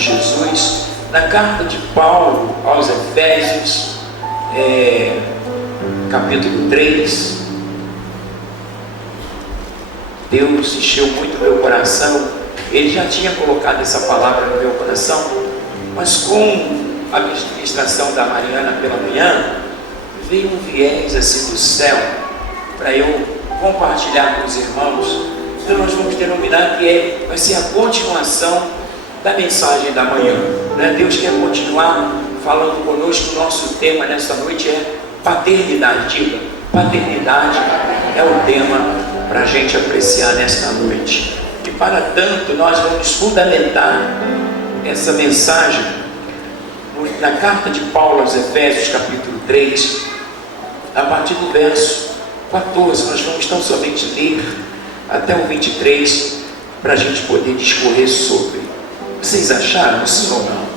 de Jesus, na carta de Paulo aos Efésios, capítulo 3, Deus encheu muito meu coração. Ele já tinha colocado essa palavra no meu coração, mas com a ministração da Mariana pela manhã, veio um viés assim do céu, para eu compartilhar com os irmãos. Então nós vamos denominar que vai ser a continuação da mensagem da manhã, né? Deus quer continuar falando conosco. O nosso tema nesta noite é paternidade. Diga, paternidade é o tema para a gente apreciar nesta noite. E para tanto nós vamos fundamentar essa mensagem na carta de Paulo aos Efésios, capítulo 3, a partir do verso 14. Nós vamos tão somente ler até o 23, para a gente poder discorrer sobre. Vocês acharam, sim ou não?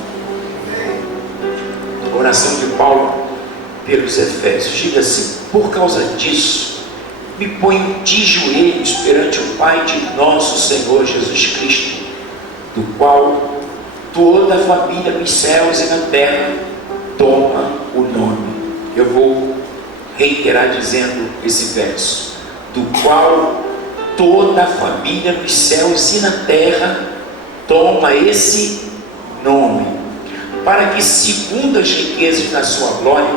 A oração de Paulo pelos Efésios diz assim: por causa disso, me ponho de joelhos perante o Pai de nosso Senhor Jesus Cristo, do qual toda a família nos céus e na terra toma o nome. Eu vou reiterar dizendo esse verso: do qual toda a família nos céus e na terra toma esse nome, para que, segundo as riquezas da sua glória,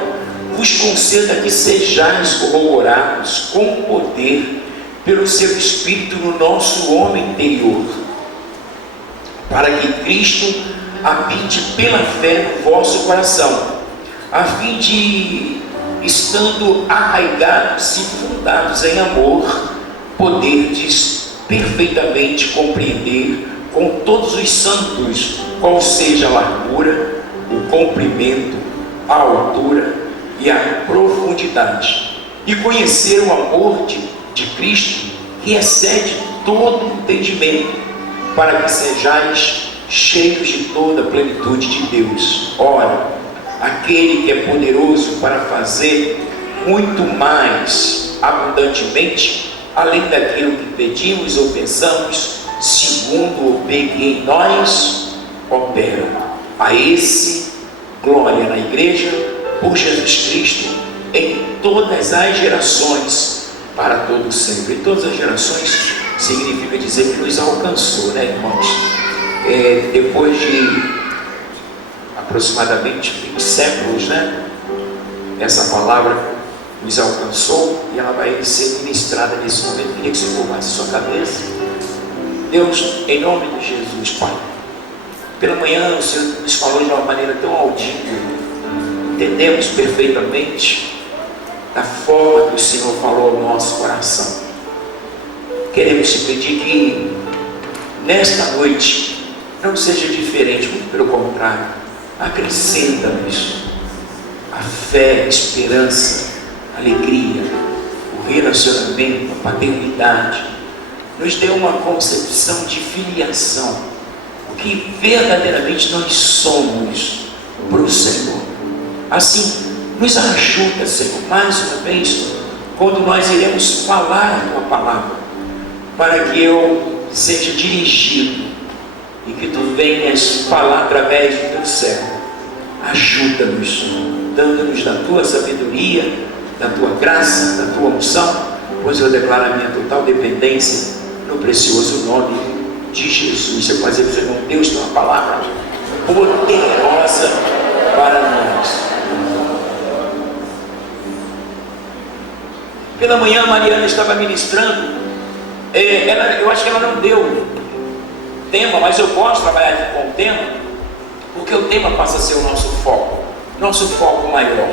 vos conceda que sejais corroborados com poder pelo seu Espírito no nosso homem interior, para que Cristo habite pela fé no vosso coração, a fim de, estando arraigados e fundados em amor, poderdes perfeitamente compreender com todos os santos qual seja a largura, o comprimento, a altura e a profundidade, e conhecer o amor de Cristo, que excede todo entendimento, para que sejais cheios de toda a plenitude de Deus. Ora, aquele que é poderoso para fazer muito mais abundantemente, além daquilo que pedimos ou pensamos, segundo o bem que em nós opera. A esse glória na igreja por Jesus Cristo em todas as gerações, para todo sempre. E todas as gerações significa dizer que nos alcançou, né, irmãos? Depois de aproximadamente 20 séculos, né, essa palavra nos alcançou e ela vai ser ministrada nesse momento. Queria que você curvasse sua cabeça. Deus, em nome de Jesus, Pai, pela manhã o Senhor nos falou de uma maneira tão audível, entendemos perfeitamente da forma que o Senhor falou ao nosso coração. Queremos te pedir que nesta noite não seja diferente, muito pelo contrário, acrescenta-nos a fé, a esperança, a alegria, o relacionamento, a paternidade. Nos dê uma concepção de filiação, o que verdadeiramente nós somos para o Senhor. Assim, nos ajuda, Senhor, mais uma vez, quando nós iremos falar a Tua palavra, para que eu seja dirigido e que Tu venhas falar através do Teu servo. Ajuda-nos, dando-nos da Tua sabedoria, da Tua graça, da Tua unção, pois eu declaro a minha total dependência no precioso nome de Jesus. Você pode dizer, irmão, Deus tem uma palavra poderosa para nós. Pela manhã a Mariana estava ministrando, eu acho que ela não deu tema, mas eu posso trabalhar aqui com o tema, porque o tema passa a ser o nosso foco maior.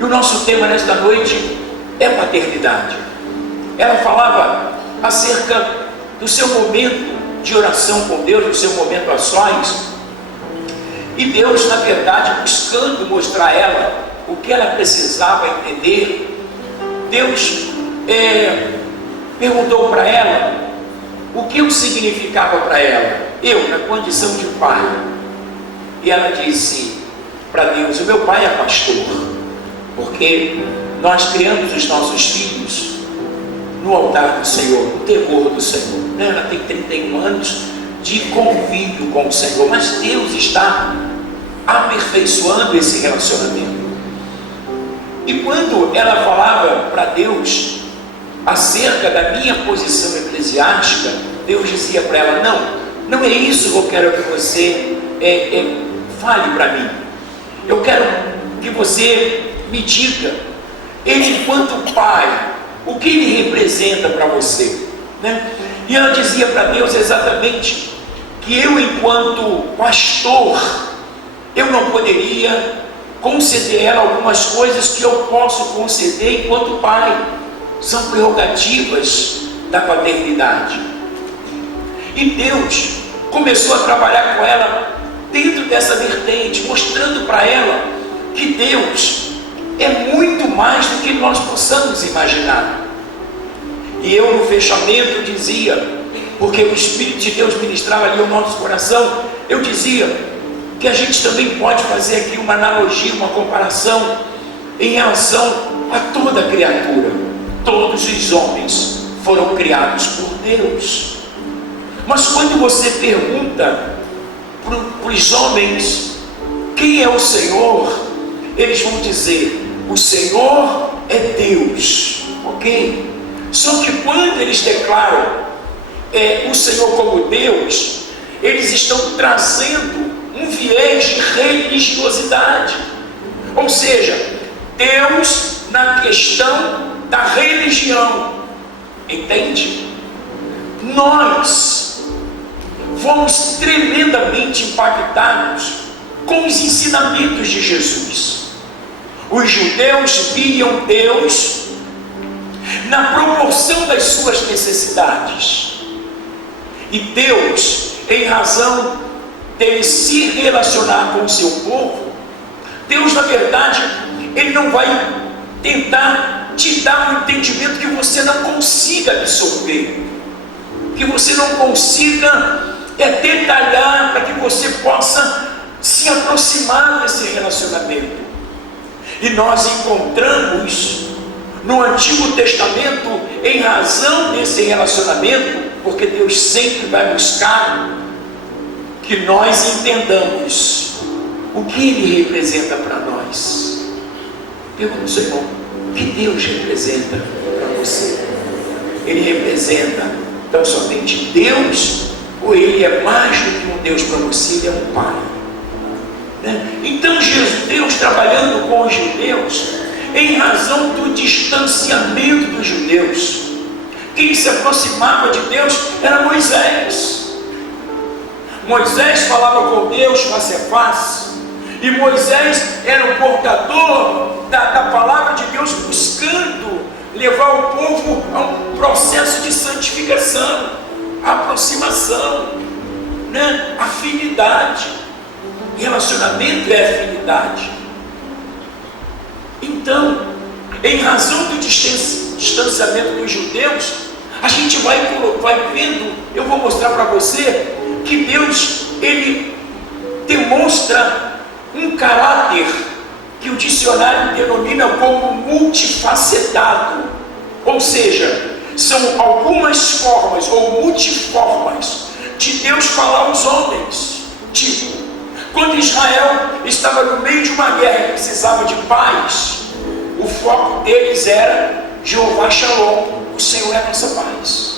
E o nosso tema nesta noite é paternidade. Ela falava acerca do seu momento de oração com Deus, do seu momento a sós, e Deus, na verdade, buscando mostrar a ela o que ela precisava entender. Deus perguntou para ela o que eu significava para ela, eu na condição de pai. E ela disse para Deus: o meu pai é pastor, porque nós criamos os nossos filhos no altar do Senhor, no temor do Senhor. Ela tem 31 anos de convívio com o Senhor, mas Deus está aperfeiçoando esse relacionamento. E quando ela falava para Deus acerca da minha posição eclesiástica, Deus dizia para ela: não é isso que eu quero que você fale para mim. Eu quero que você me diga, ele enquanto pai, o que ele representa para você, né? E ela dizia para Deus exatamente que eu, enquanto pastor, eu não poderia conceder a ela algumas coisas que eu posso conceder enquanto pai. São prerrogativas da paternidade. E Deus começou a trabalhar com ela dentro dessa vertente, mostrando para ela que Deus é muito mais do que nós possamos imaginar. E eu, no fechamento, dizia, porque o Espírito de Deus ministrava ali o nosso coração, eu dizia que a gente também pode fazer aqui uma analogia, uma comparação em relação a toda a criatura. Todos os homens foram criados por Deus. Mas quando você pergunta para os homens quem é o Senhor, eles vão dizer: o Senhor é Deus, ok? Só que quando eles declaram o Senhor como Deus, eles estão trazendo um viés de religiosidade, ou seja, Deus na questão da religião, entende? Nós fomos tremendamente impactados com os ensinamentos de Jesus. Os judeus viam Deus na proporção das suas necessidades, e Deus, em razão dele se relacionar com o seu povo, Deus, na verdade, ele não vai tentar te dar um entendimento que você não consiga absorver, que você não consiga detalhar, para que você possa se aproximar desse relacionamento. E nós encontramos no Antigo Testamento, em razão desse relacionamento, porque Deus sempre vai buscar que nós entendamos o que Ele representa para nós. Pergunta, Senhor, o que Deus representa para você? Ele representa tão somente Deus, ou Ele é mais do que um Deus para você? Ele é um Pai, né? Então Deus, trabalhando com os judeus, em razão do distanciamento dos judeus, quem se aproximava de Deus era Moisés. Moisés falava com Deus face a face, e Moisés era o portador da palavra de Deus, buscando levar o povo a um processo de santificação, aproximação, né? Afinidade. Relacionamento é afinidade. Então, em razão do distanciamento dos judeus, a gente vai vendo, eu vou mostrar para você que Deus, Ele demonstra um caráter que o dicionário denomina como multifacetado, ou seja, são algumas formas ou multiformas de Deus falar aos homens. Tipo, quando Israel estava no meio de uma guerra e precisava de paz, o foco deles era Jeová Shalom, o Senhor é a nossa paz.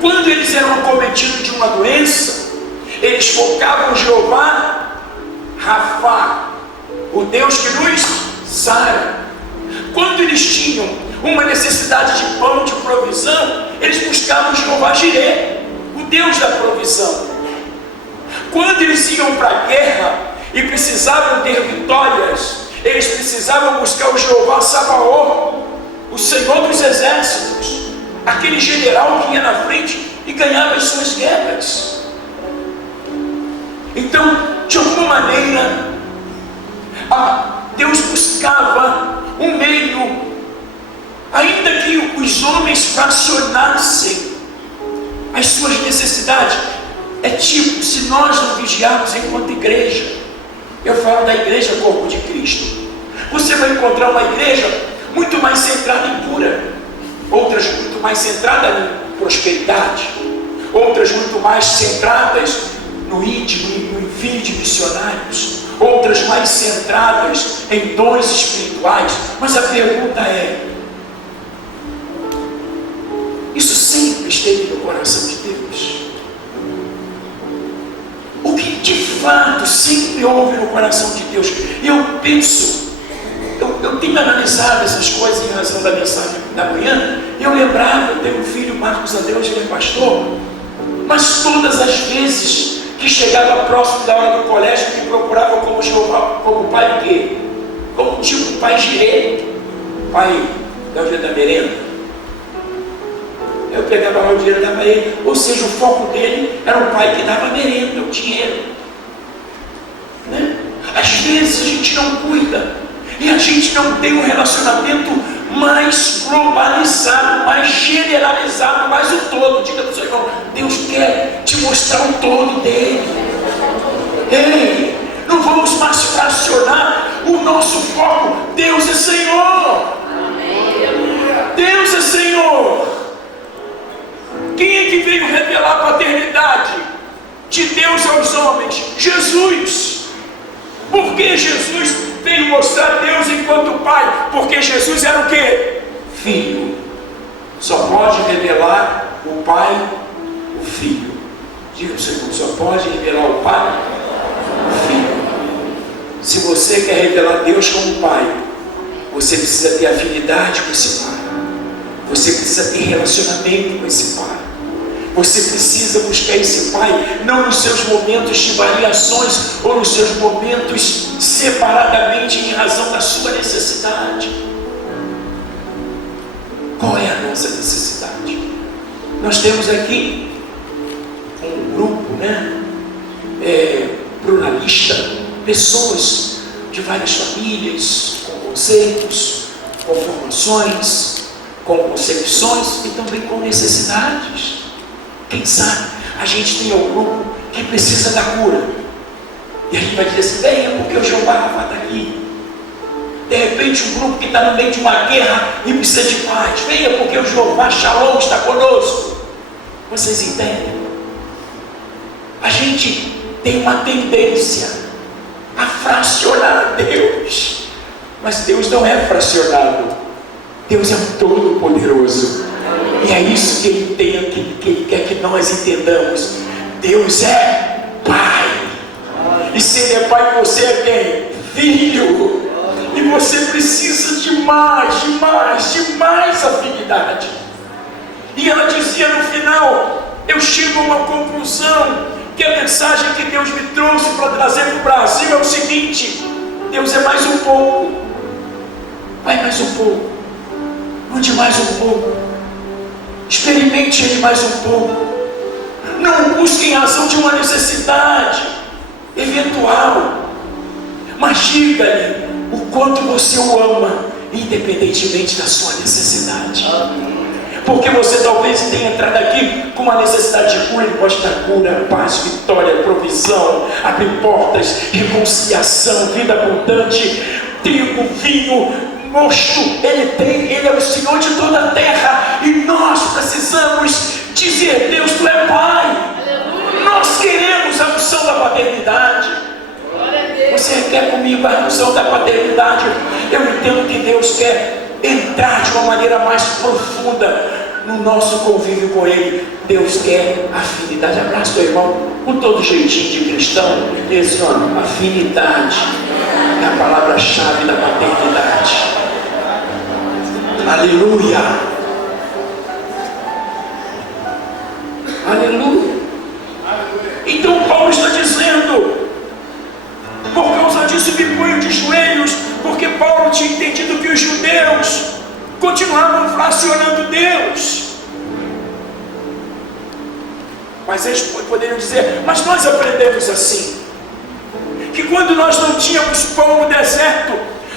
Quando eles eram acometidos de uma doença, eles focavam Jeová Rafá, o Deus que nos sara. Quando eles tinham uma necessidade de pão, de provisão, eles buscavam Jeová Jireh, o Deus da provisão. Quando eles iam para a guerra e precisavam ter vitórias, eles precisavam buscar o Jeová Sabaoth, o Senhor dos exércitos, aquele general que ia na frente e ganhava as suas guerras. Então, de alguma maneira, Deus buscava um meio, ainda que os homens fracionassem as suas necessidades. É tipo, se nós não vigiarmos enquanto igreja, eu falo da igreja corpo de Cristo, você vai encontrar uma igreja muito mais centrada em cura, outras muito mais centrada em prosperidade, outras muito mais centradas no íntimo, no envio de missionários, outras mais centradas em dons espirituais. Mas a pergunta é: isso sempre esteve no coração de Deus? O que de fato sempre houve no coração de Deus? E eu penso, eu tenho analisado essas coisas em razão da mensagem da manhã. Eu lembrava, eu tenho um filho, Marcos Adeus, ele é pastor, mas todas as vezes que chegava próximo da hora do colégio, me procurava como Jeová, como pai o quê? Como tipo pai direito, pai da dia da merenda. Eu pegava lá o dinheiro e dava a ele. Ou seja, o foco dele era o pai que dava merenda, o dinheiro, né? Às vezes a gente não cuida, e a gente não tem um relacionamento mais globalizado, mais generalizado, mais o todo. Diga para o seu irmão: Deus quer te mostrar o todo dele. Ei, não vamos mais fracionar o nosso foco. Deus é Senhor. Deus é Senhor. Quem é que veio revelar a paternidade de Deus aos homens? Jesus. Por que Jesus veio mostrar Deus enquanto Pai? Porque Jesus era o quê? Filho. Só pode revelar o Pai, o Filho. Diga o Senhor: só pode revelar o Pai, o Filho. Se você quer revelar Deus como Pai, você precisa ter afinidade com esse Pai. Você precisa ter relacionamento com esse Pai. Você precisa buscar esse Pai, não nos seus momentos de variações, ou nos seus momentos separadamente em razão da sua necessidade. Qual é a nossa necessidade? Nós temos aqui um grupo, pluralista, pessoas de várias famílias, com conceitos, com formações, com concepções e também com necessidades. Quem sabe a gente tem um grupo que precisa da cura, e a gente vai dizer assim: venha porque o Jeová Rafa está aqui. De repente um grupo que está no meio de uma guerra e precisa de paz: venha porque o Jeová Shalom está conosco. Vocês entendem? A gente tem uma tendência a fracionar Deus, mas Deus não é fracionado. Deus é um todo-poderoso. E é isso que Ele quer que nós entendamos. Deus é Pai. E se Ele é Pai, você é quem? Filho. E você precisa de mais afinidade. E ela dizia no final: eu chego a uma conclusão, que a mensagem que Deus me trouxe para trazer para o Brasil é o seguinte: Deus é mais um pouco. Vai mais um pouco. Onde mais um pouco? Experimente Ele mais um pouco. Não busque em razão de uma necessidade eventual, mas diga-lhe o quanto você o ama, independentemente da sua necessidade. Porque você talvez tenha entrado aqui com uma necessidade de cura. Ele pode dar cura, paz, vitória, provisão, abrir portas, reconciliação, vida abundante, trigo, vinho, mosto. Ele é o Senhor de toda a terra, e nós precisamos dizer: Deus, Tu é Pai. Nós queremos a unção da paternidade. Você quer comigo a unção da paternidade? Eu entendo que Deus quer entrar de uma maneira mais profunda no nosso convívio com Ele. Deus quer afinidade. Abraça o irmão com todo jeitinho de cristão. Esse nome, afinidade, é a palavra-chave da paternidade. Aleluia. Aleluia. Então Paulo está dizendo: por causa disso me ponho de joelhos, porque Paulo tinha entendido que os judeus continuavam fracionando Deus. Mas eles poderiam dizer: mas nós aprendemos assim, que quando nós não tínhamos pão no deserto,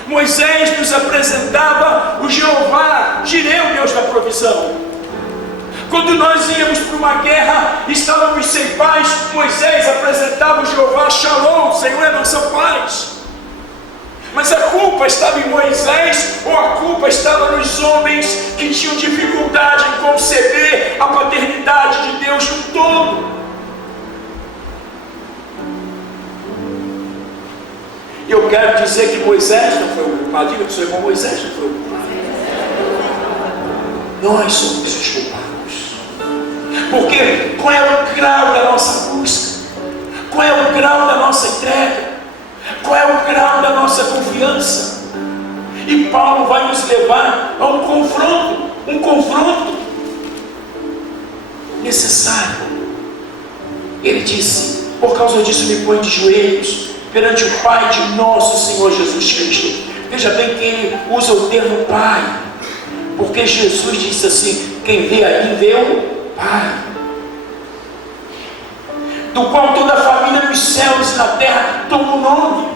Moisés nos apresentava o Jeová Jireh, o Deus da provisão. Quando nós íamos para uma guerra, estávamos sem paz, Moisés apresentava o Jeová Shalom, o Senhor é nossa paz. Mas a culpa estava em Moisés, ou a culpa estava nos homens que tinham dificuldade em conceber a paternidade de Deus no todo? E eu quero dizer que Moisés não foi o culpado. Diga para o seu irmão, Moisés não foi o culpado. Nós somos os culpados. Porque qual é o grau da nossa busca? Qual é o grau da nossa entrega? Qual é o grau da nossa confiança? E Paulo vai nos levar a um confronto necessário. Ele disse: por causa disso me ponho de joelhos perante o Pai de nosso Senhor Jesus Cristo. Veja bem que ele usa o termo Pai, porque Jesus disse assim: quem vê a mim vê o Pai, do qual toda a família nos céus e na terra toma o nome.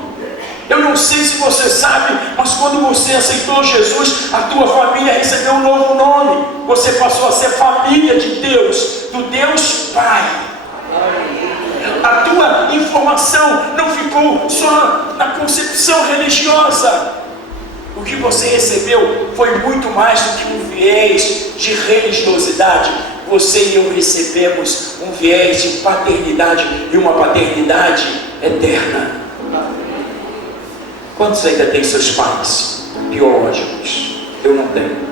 Eu não sei se você sabe, mas quando você aceitou Jesus, a tua família recebeu um novo nome. Você passou a ser família de Deus, do Deus Pai. A tua informação não ficou só na concepção religiosa. O que você recebeu foi muito mais do que um viés de religiosidade. Você e eu recebemos um viés de paternidade, e uma paternidade eterna. Quantos ainda têm seus pais biológicos? Eu não tenho.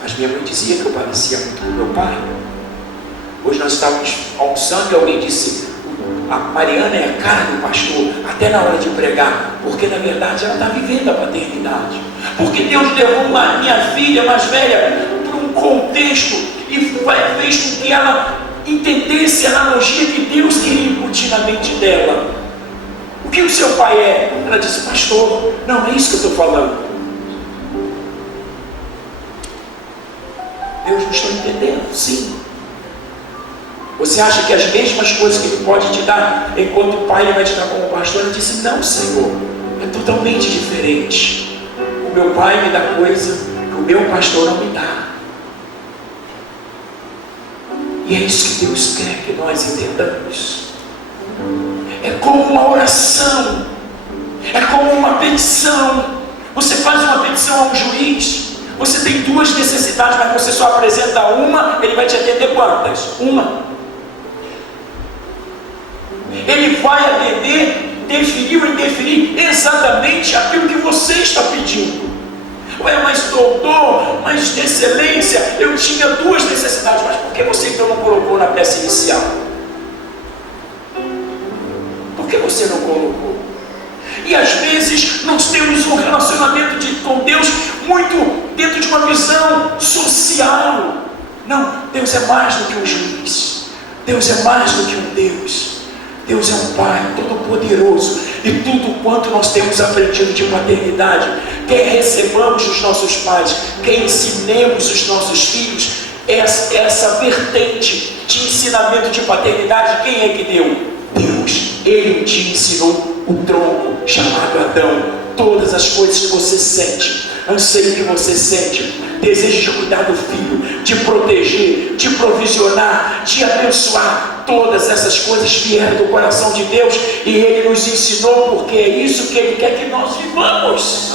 Mas minha mãe dizia que eu parecia muito com meu pai. Hoje nós estávamos almoçando e alguém disse: a Mariana é a cara do pastor, até na hora de pregar, porque na verdade ela está vivendo a paternidade. Porque Deus levou minha filha mais velha para um contexto e fez com que ela entendesse a analogia que Deus queria incutir na mente dela. O que o seu pai é? Ela disse: pastor. Não, é isso que eu estou falando. Deus não está entendendo, sim. Você acha que as mesmas coisas que Ele pode te dar enquanto pai, Ele vai te dar como pastor? Ele disse: não, Senhor, é totalmente diferente. O meu pai me dá coisa que o meu pastor não me dá. E é isso que Deus quer que nós entendamos. É como uma oração, é como uma petição. Você faz uma petição a um juiz, você tem duas necessidades, mas você só apresenta uma, ele vai te atender quantas? Uma. Ele vai atender, definir ou indefinir exatamente aquilo que você está pedindo. Ué, mas doutor, mas de excelência, eu tinha duas necessidades, mas por que você então não colocou na peça inicial? Por que você não colocou? E às vezes nós temos um relacionamento com Deus muito dentro de uma visão social. Não, Deus é mais do que um juiz. Deus é mais do que um Deus. Deus é um Pai todo-poderoso, e tudo quanto nós temos aprendido de paternidade, quer recebamos dos nossos pais, quer ensinemos os nossos filhos, essa vertente de ensinamento de paternidade, quem é que deu? Deus. Ele te ensinou o tronco chamado Adão, todas as coisas que você sente, anseio que você sente, desejo de cuidar do filho, de proteger, de provisionar, de abençoar. Todas essas coisas vieram do coração de Deus, e Ele nos ensinou, porque é isso que Ele quer que nós vivamos.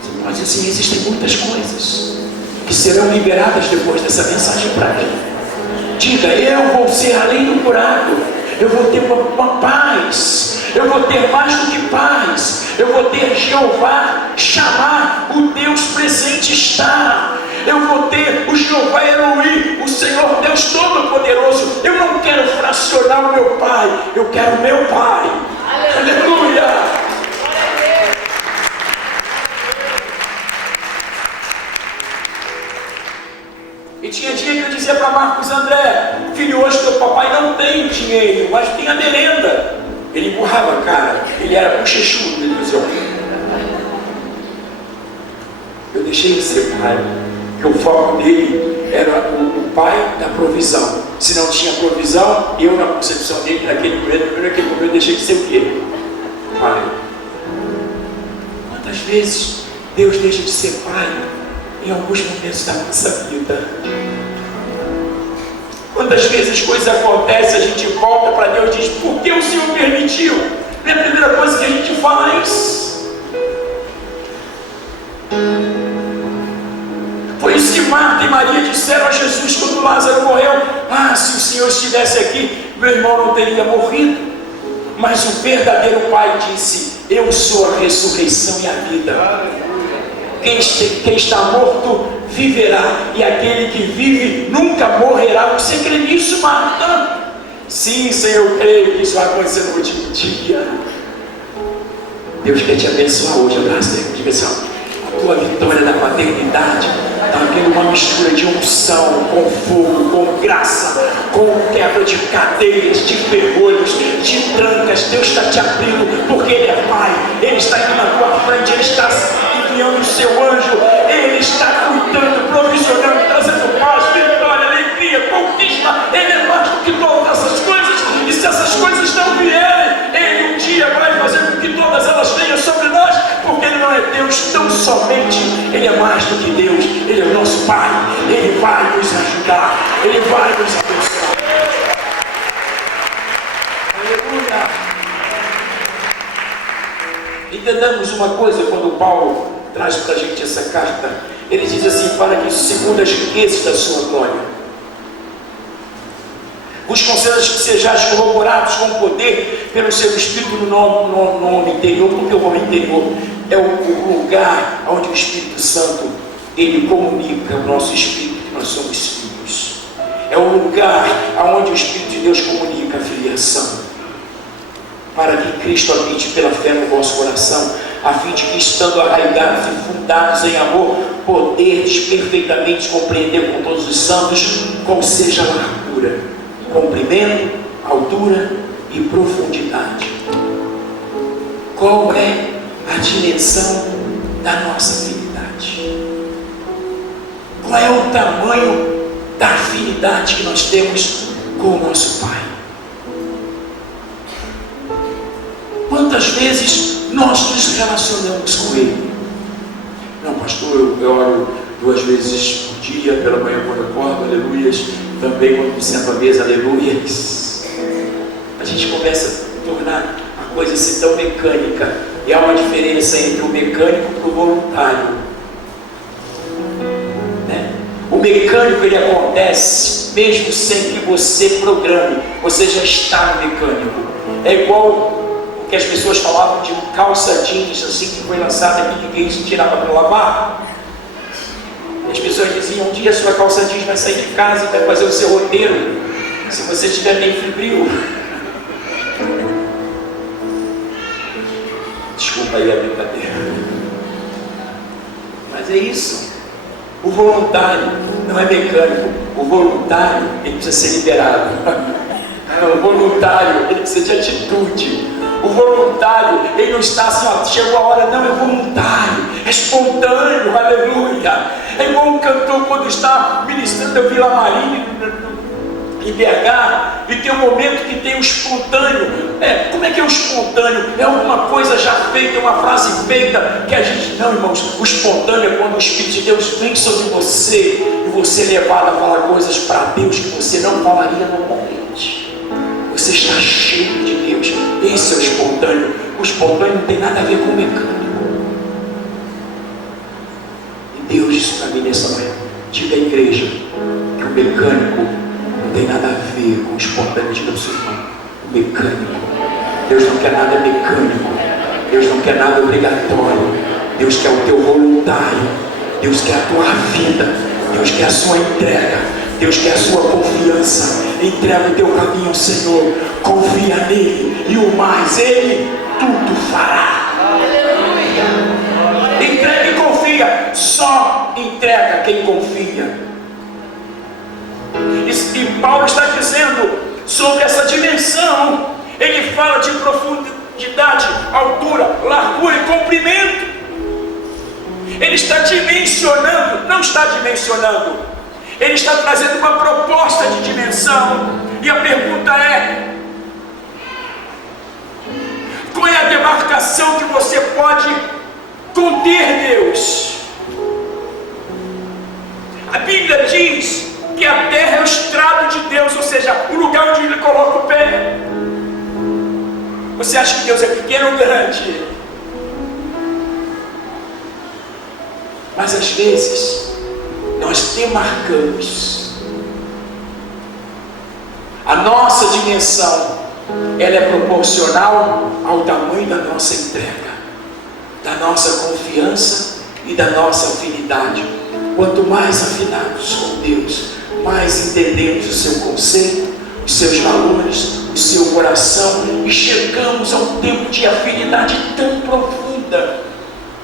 Você pode dizer assim: existem muitas coisas que serão liberadas depois dessa mensagem prática. Diga: eu vou ser além do curado, eu vou ter uma paz, eu vou ter mais do que paz, eu vou ter Jeová chamar, o Deus presente está. Eu vou ter o Jeová Elohim, o Senhor Deus Todo-Poderoso. Eu não quero fracionar o meu Pai, eu quero o meu Pai. Aleluia! E tinha dia que eu dizia para Marcos André: filho, hoje teu papai não tem dinheiro, mas tem a merenda. Ele empurrava a cara, ele era bochechudo, ele dizia: eu deixei de ser pai, porque o foco dele era o pai da provisão. Se não tinha provisão, eu, na concepção dele, naquele momento eu deixei de ser o quê? Pai. Quantas vezes Deus deixa de ser pai em alguns momentos da nossa vida? Quantas vezes coisas acontecem, a gente volta para Deus e diz: por que o Senhor permitiu? E a primeira coisa que a gente fala é isso. Foi isso que Marta e Maria disseram a Jesus quando Lázaro morreu: ah, se o Senhor estivesse aqui, meu irmão não teria morrido. Mas o verdadeiro Pai disse: eu sou a ressurreição e a vida. Quem está morto viverá, e aquele que vive nunca morrerá. Você crê nisso, Marta? Sim, Senhor, eu creio que isso vai acontecer no último dia. Deus quer te abençoar hoje. Abraça aí, diga assim: a tua vitória da paternidade está havendo uma mistura de unção com fogo, com graça, com quebra de cadeias, de ferrolhos, de trancas. Deus está te abrindo, porque Ele é Pai. Ele está indo na tua frente, Ele está enviando o seu anjo, Ele está cuidando, provisionando, trazendo paz, vitória, alegria, conquista. Ele é mais do que todas essas coisas, e se essas coisas não vierem, Ele um dia vai fazer com que todas elas venham sobre nós, porque Ele não é Deus tão somente, Ele é mais do que Deus. Ele é o nosso Pai. Ele vai nos ajudar, Ele vai nos abençoar. Aleluia. Entendamos uma coisa quando Paulo traz para a gente essa carta. Ele diz assim: para que segundo as riquezas da sua glória vos concedas que sejais corroborados com poder pelo seu Espírito no homem interior. Porque o homem interior é o lugar onde o Espírito Santo, ele comunica o nosso Espírito que nós somos filhos. É o lugar onde o Espírito de Deus comunica a filiação. Para que Cristo habite pela fé no vosso coração, a fim de que, estando arraigados e fundados em amor, poderdes perfeitamente compreender com todos os santos qual seja a largura, comprimento, altura e profundidade. Qual é a dimensão da nossa afinidade? Qual é o tamanho da afinidade que nós temos com o nosso Pai? Quantas vezes nós nos relacionamos com Ele? Não, pastor, eu oro 2 vezes por dia, pela manhã quando eu acordo, aleluias. Também quando me sento à mesa, aleluias. A gente começa a tornar a coisa assim tão mecânica. E há uma diferença entre o mecânico e o voluntário, né? O mecânico, ele acontece mesmo sem que você programe. Você já está no mecânico. É igual que as pessoas falavam de um calça jeans assim que foi lançado aqui, ninguém se tirava para lavar. As pessoas diziam: um dia a sua calça jeans vai sair de casa e vai fazer o seu roteiro, se você estiver bem frio. Desculpa aí a brincadeira, mas é isso. O voluntário não é mecânico. O voluntário, ele precisa ser liberado. O voluntário, ele precisa de atitude. O voluntário, ele não está assim: ó, chegou a hora. Não, é voluntário, é espontâneo, aleluia. É igual um cantor quando está ministrando a Vila Maria em BH, e tem um momento que tem o espontâneo. Como é que é o espontâneo? É alguma coisa já feita, uma frase feita, que a gente... Não, irmãos, o espontâneo é quando o Espírito de Deus vem sobre você, e você é levado a falar coisas para Deus que você não falaria normalmente. Você está cheio de Deus. Esse é o espontâneo. O espontâneo não tem nada a ver com o mecânico. E Deus disse para mim nessa manhã: diga à igreja que o mecânico não tem nada a ver com o espontâneo. Diga ao seu irmão: o mecânico. Deus não quer nada mecânico. Deus não quer nada obrigatório. Deus quer o teu voluntário. Deus quer a tua vida. Deus quer a sua entrega. Deus quer a sua confiança. Entrega o teu caminho ao Senhor, confia nele, e o mais Ele tudo fará. Entrega e confia. Só entrega quem confia. E Paulo está dizendo sobre essa dimensão. Ele fala de profundidade, altura, largura e comprimento. Ele está dimensionando, não está dimensionando. Ele está trazendo uma proposta de dimensão. E a pergunta é: qual é a demarcação que você pode conter Deus? A Bíblia diz que a terra é o estrado de Deus, ou onde ele coloca o pé. Você acha que Deus é pequeno ou grande? Mas às vezes nós demarcamos. A nossa dimensão, ela é proporcional ao tamanho da nossa entrega, da nossa confiança e da nossa afinidade. Quanto mais afinados com Deus, mais entendemos o seu conceito, os seus valores, o seu coração, e chegamos a um tempo de afinidade tão profunda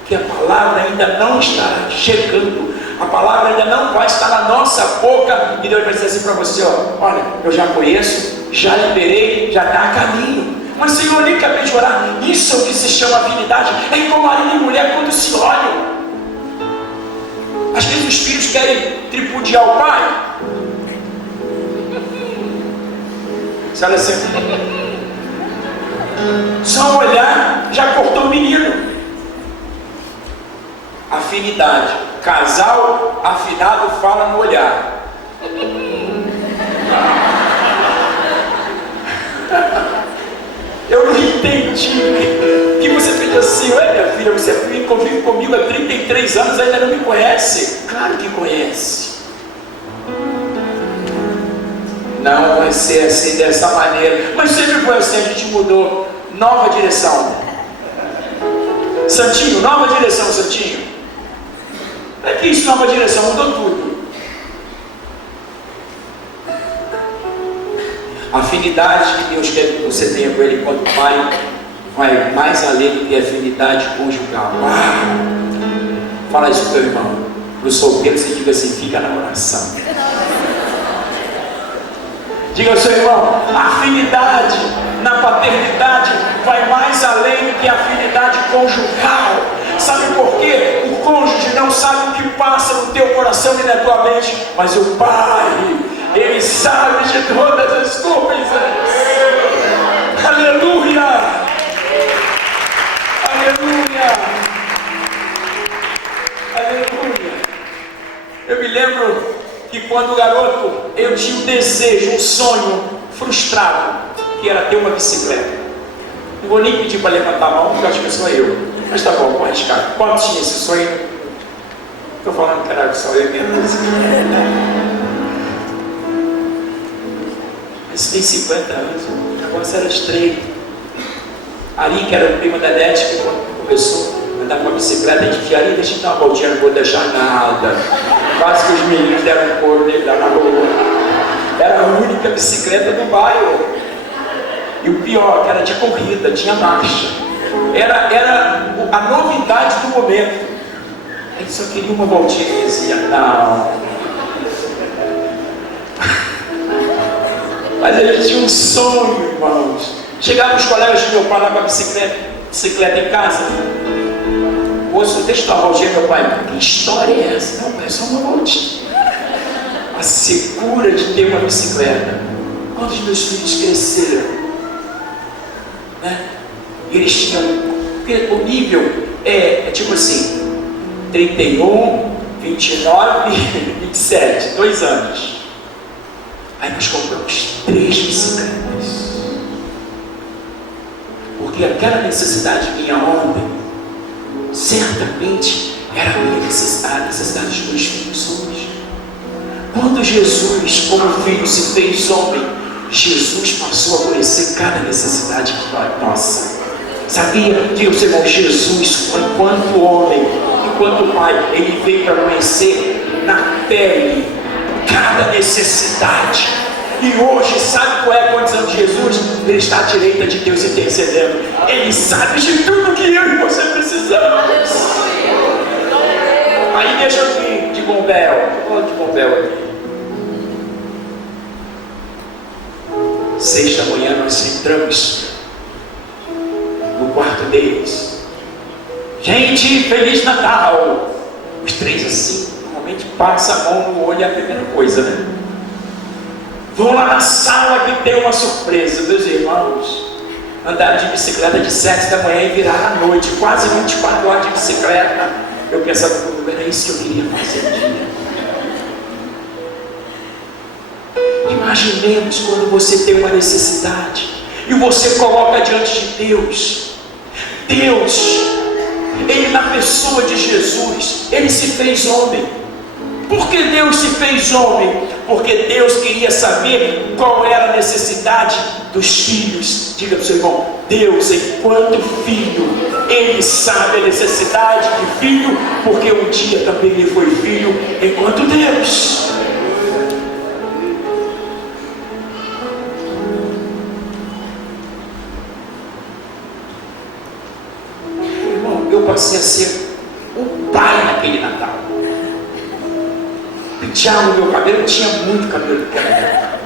que a palavra ainda não estará chegando, a palavra ainda não vai estar na nossa boca, e Deus vai dizer assim para você: olha, eu já conheço, já liberei, já está a caminho. Mas Senhor, eu nem acabei de orar. Isso é o que se chama afinidade. É igual marido e mulher quando se olham. Às vezes os filhos querem tripudiar o pai. Você olha assim, só olhar já cortou o menino. Afinidade. Casal afinado fala no olhar. Eu não entendi que você fez assim: ué, minha filha, você convive comigo há 33 anos, ainda não me conhece? Claro que conhece. Não vai ser assim, dessa maneira. Mas sempre foi assim, a gente mudou. Nova direção. Santinho, nova direção, Santinho. É que isso, nova direção, mudou tudo. A afinidade que Deus quer que você tenha com Ele enquanto pai vai mais além do que a afinidade conjugal. Fala isso para o teu irmão. Para o solteiro, você diga assim: fica na oração. Diga ao seu irmão: a afinidade na paternidade vai mais além do que a afinidade conjugal. Sabe por quê? O cônjuge não sabe o que passa no teu coração e na tua mente, mas o pai, ele sabe de todas as coisas. Aleluia! Aleluia! Aleluia! Eu me lembro que quando garoto eu tinha um desejo, um sonho frustrado, que era ter uma bicicleta. Não vou nem pedir para levantar a mão, porque eu acho que sou eu. Mas tá bom, vou arriscar. Quando tinha esse sonho? Estou falando que era só eu mesmo. Mas tem 50 anos, o negócio era estreito. Ali, que era o primo da Nete, que quando começou a andar com a bicicleta, a gente dizia: ali, deixa eu dar uma voltinha, não vou deixar nada. Quase que os meninos deram um couro dele lá na rua. Era a única bicicleta do bairro. E o pior, que era de corrida, tinha marcha. Era a novidade do momento. A gente só queria uma voltinha e dizia: não. Mas a gente tinha um sonho, irmãos. Chegavam os colegas do meu pai lá com a bicicleta em casa. Moço, deixa eu dar uma voltinha, meu pai. Que história é essa? Não, pai, é só uma voltinha. A segura de ter uma bicicleta. Quando os meus filhos cresceram, né? Eles tinham, porque o nível é tipo assim, 31, 29 e 27, 2 anos. Aí nós compramos 3 bicicletas, porque aquela necessidade minha ontem, certamente era a minha necessidade, a necessidade dos meus filhos homens. Quando Jesus, como filho, se fez homem, Jesus passou a conhecer cada necessidade que nós nossa. Sabia que o Senhor Jesus, enquanto homem, enquanto pai, ele veio para conhecer na pele cada necessidade. E hoje, sabe qual é a condição de Jesus? Ele está à direita de Deus intercedendo. Ele sabe de tudo que eu e você precisamos. Aí deixa eu de Bombel. Olha de Bombel aqui. Sexta manhã nós entramos no quarto deles. Gente, Feliz Natal! Os 3 assim, normalmente passa a mão no olho, é a primeira coisa, né? Vão lá na sala que tem uma surpresa. Meus irmãos andaram de bicicleta de 7 da manhã e viraram à noite, quase 24 horas de bicicleta. Eu pensava comigo: era isso que eu queria fazer um dia. Imaginemos quando você tem uma necessidade e você coloca diante de Deus. Deus, Ele na pessoa de Jesus, Ele se fez homem. Por que Deus se fez homem? Porque Deus queria saber qual era a necessidade dos filhos. Diga para o seu irmão: Deus, enquanto filho, Ele sabe a necessidade de filho, porque um dia também Ele foi filho enquanto Deus. Irmão, eu passei a ser o pai naquele Natal. Penteava o meu cabelo, eu tinha muito cabelo naquela época.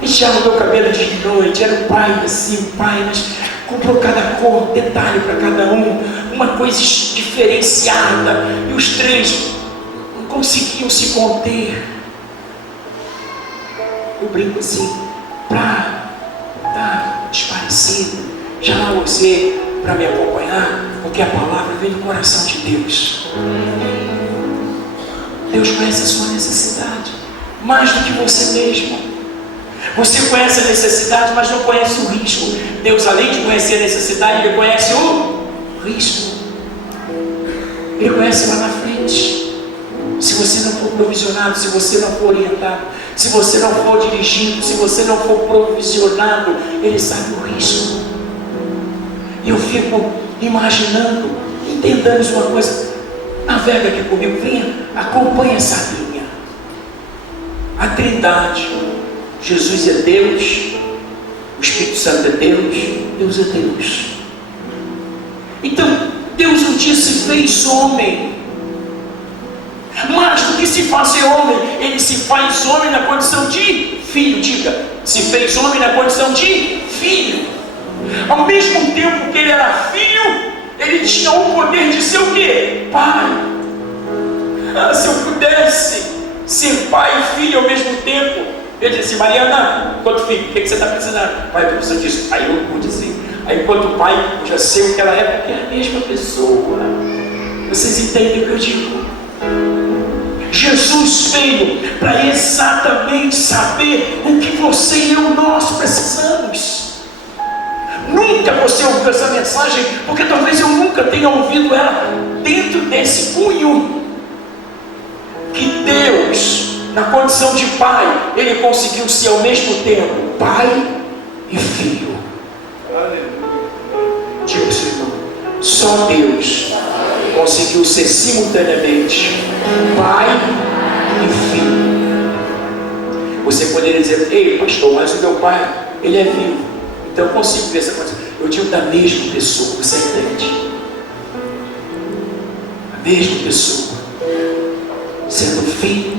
Penteava o meu cabelo de noite, era o pai assim, o pai, mas comprou cada cor, detalhe para cada um, uma coisa diferenciada, e os três não conseguiam se conter. Eu brinco assim, para estar desparecido, chamar você para me acompanhar, porque a palavra vem do coração de Deus. Deus conhece a sua necessidade mais do que você mesmo. Você conhece a necessidade, mas não conhece o risco. Deus, além de conhecer a necessidade, Ele conhece o risco. Ele conhece lá na frente. Se você não for provisionado, se você não for orientado, se você não for dirigido, se você não for provisionado, Ele sabe o risco. E eu fico imaginando, entendamos uma coisa. Navega aqui comigo, venha, acompanhe essa linha. A Trindade, Jesus é Deus, o Espírito Santo é Deus, Deus é Deus. Então, Deus um dia se fez homem. Mais do que se fazer homem, Ele se faz homem na condição de filho. Diga, se fez homem na condição de filho. Ao mesmo tempo que Ele era filho, Ele tinha o poder de ser o quê? Pai. Se eu pudesse ser pai e filho ao mesmo tempo, eu disse assim: Mariana, quanto filho, o que você está precisando? Pai, eu preciso disso. Aí eu pude dizer. Aí enquanto pai, eu já sei o que ela é, porque é a mesma pessoa. Vocês entendem o que eu digo? Jesus veio para exatamente saber o que você e eu, nós precisamos. Nunca você ouviu essa mensagem, porque talvez eu nunca tenha ouvido ela dentro desse cunho. Que Deus, na condição de Pai, Ele conseguiu ser ao mesmo tempo Pai e Filho. Diga ao seu irmão: só Deus conseguiu ser simultaneamente Pai e Filho. Você poderia dizer: ei, pastor, mas o meu pai, ele é vivo, então eu consigo ver essa coisa. Eu digo da mesma pessoa, você entende? A mesma pessoa sendo filho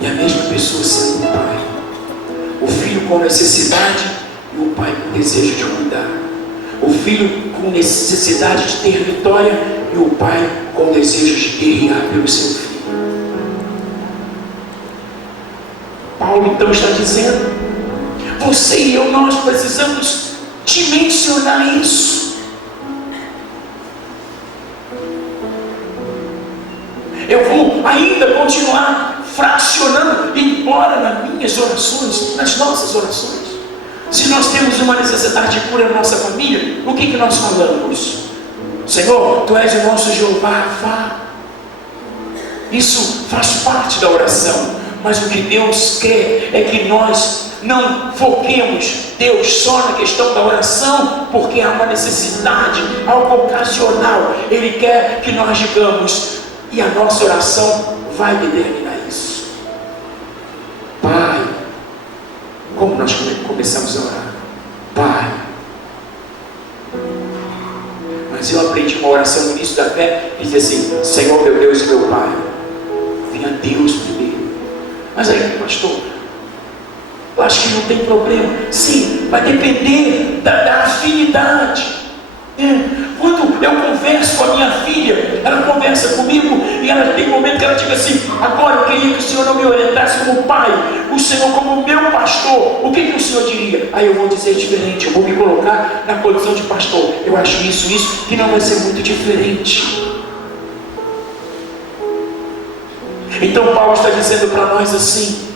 e a mesma pessoa sendo pai. O filho com necessidade e o pai com desejo de cuidar. O filho com necessidade de ter vitória e o pai com desejo de guerrear pelo seu filho. Paulo então está dizendo: você e eu, nós precisamos dimensionar isso. Eu vou ainda continuar fracionando, embora nas minhas orações, nas nossas orações. Se nós temos uma necessidade de cura na nossa família, o que nós falamos? Senhor, Tu és o nosso Jeová Rapha. Isso faz parte da oração. Mas o que Deus quer é que nós não foquemos Deus só na questão da oração, porque há uma necessidade, algo ocasional. Ele quer que nós digamos, e a nossa oração vai determinar isso. Pai, como nós começamos a orar? Pai. Mas eu aprendi uma oração no início da fé, que diz assim: Senhor meu Deus e meu Pai. Venha Deus primeiro. Mas aí, pastor, eu acho que não tem problema. Sim, vai depender da afinidade. Quando eu converso com a minha filha, ela conversa comigo e ela tem um momento que ela diz assim: agora eu queria que o Senhor não me orientasse como pai, o Senhor como meu pastor, o que o Senhor diria? Aí eu vou dizer diferente, eu vou me colocar na condição de pastor. Eu acho isso, que não vai ser muito diferente. Então Paulo está dizendo para nós assim: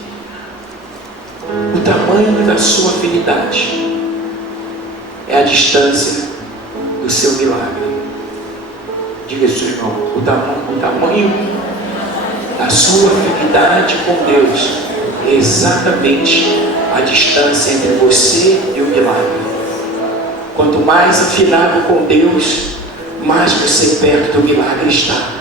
tamanho da sua afinidade é a distância do seu milagre. Diga ao seu irmão, o tamanho da sua afinidade com Deus é exatamente a distância entre você e o milagre. Quanto mais afinado com Deus, mais você perto do milagre está.